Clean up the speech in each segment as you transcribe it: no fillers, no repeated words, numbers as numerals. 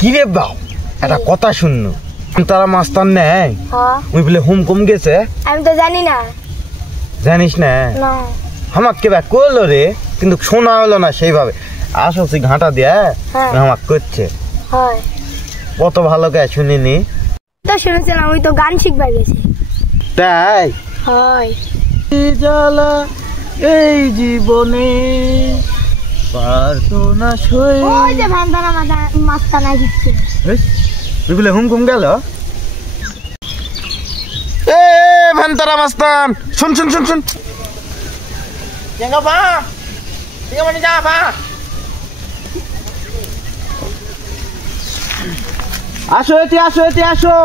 কি রে বাপ একটা কথা শুনলো তারা মাস্টার নেই ওই বলে হুমকুম গেছে। আমি তো জানি না। জানিস না? আমাকে ব্যাক করলো রে, কিন্তু শোনা হলো না সেইভাবে। আসছি ঘাটা দিয়ে আমাকে করছে কত ভালো কে শুনিনি তো শুনেছিলাম ওই তো গান শিখবার গেছে। তাই হয় জ্বালা এই জীবনে পারতো না সই। ওই যে ভান্ডারা মাস্তানা দিচ্ছে বলে হুমকুম গেল। এ ভান্তারা মাস্তান শুন শুন শুন শুন আসো এটি আসো এটি আসো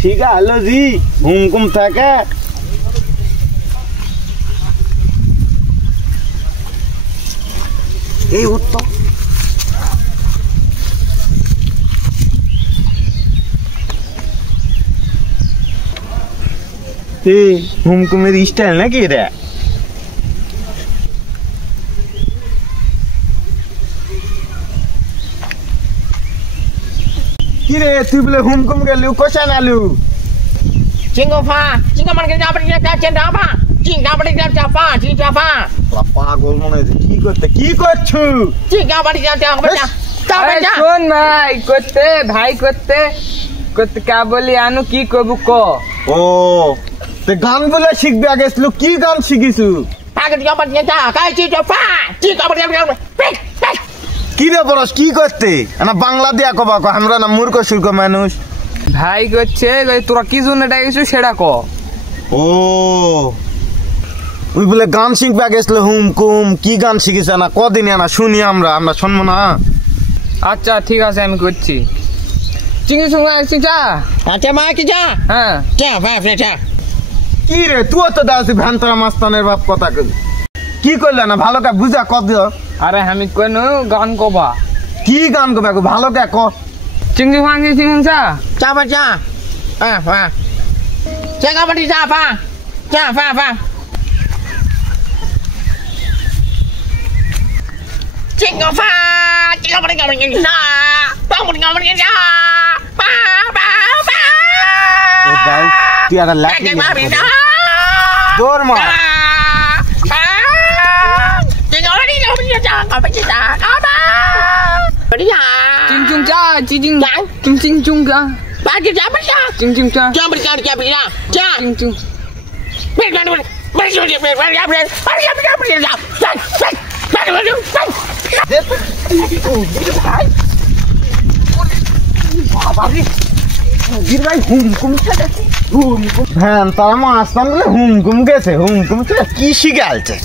শিখা হলো জি হুমকুম থাকে। এই উত্তর হুমকুমের স্টাইল নাকি রে? কি রে তুই বলে হুমকুম গেলু কোশান আলু পাগল মনে হচ্ছে। কি করতে কি করছু? শোন ভাই করতে ভাই করতে করতে কা বলি আনু কি কবু ক। ও তে গান বলে শিখবে গেছলু, কি গান শিখিছু? কি রে বরস কি করতে না বাংলা দিয়া কবা ক, আমরা না মূর্খ সুর্খ মানুষ। ভাই করছে তোরা কি জন্য ডাকিস সেটা ক। ও ওই বলে গান শিখবে গেছলো হুমকুম, কি গান শিখিছে না কদিন না শুনি আমরা আমরা শুনবো না। আচ্ছা ঠিক আছে আমি করছি। চিংড়ি সঙ্গে আসছি চা। আচ্ছা মা কি যা হ্যাঁ চা ভাই চা। কি রে তুই তো দাস ভ্যান্তরা মাস্তানের বাপ কথা কি করলে না ভালো কে বুঝা কত। আরে আমি কোন গান কবা। কি গান কবে ভালো কে ক। চিংড়ি ভাঙি চিংড়ি চা চা বা চা চা কাবাডি চা পা চা পা Jingle fa, jingle body going na, bong going na, ba ba ba. Bau, tuh ada lagi. Dorma. Jingle body going na, kabaji na, kaba. Body na. Jing jing cha, jing jing jing jing jing cha. Bagi cha bagi cha. Jing jing cha. Cha bagi cha bagi cha. Cha. Jing jing. Bagi bagi bagi bagi bagi bagi bagi bagi bagi. হুমকুম তারা মাস্তান বলে হুমকুম গেছে, হুমকুম কি শিখালছে।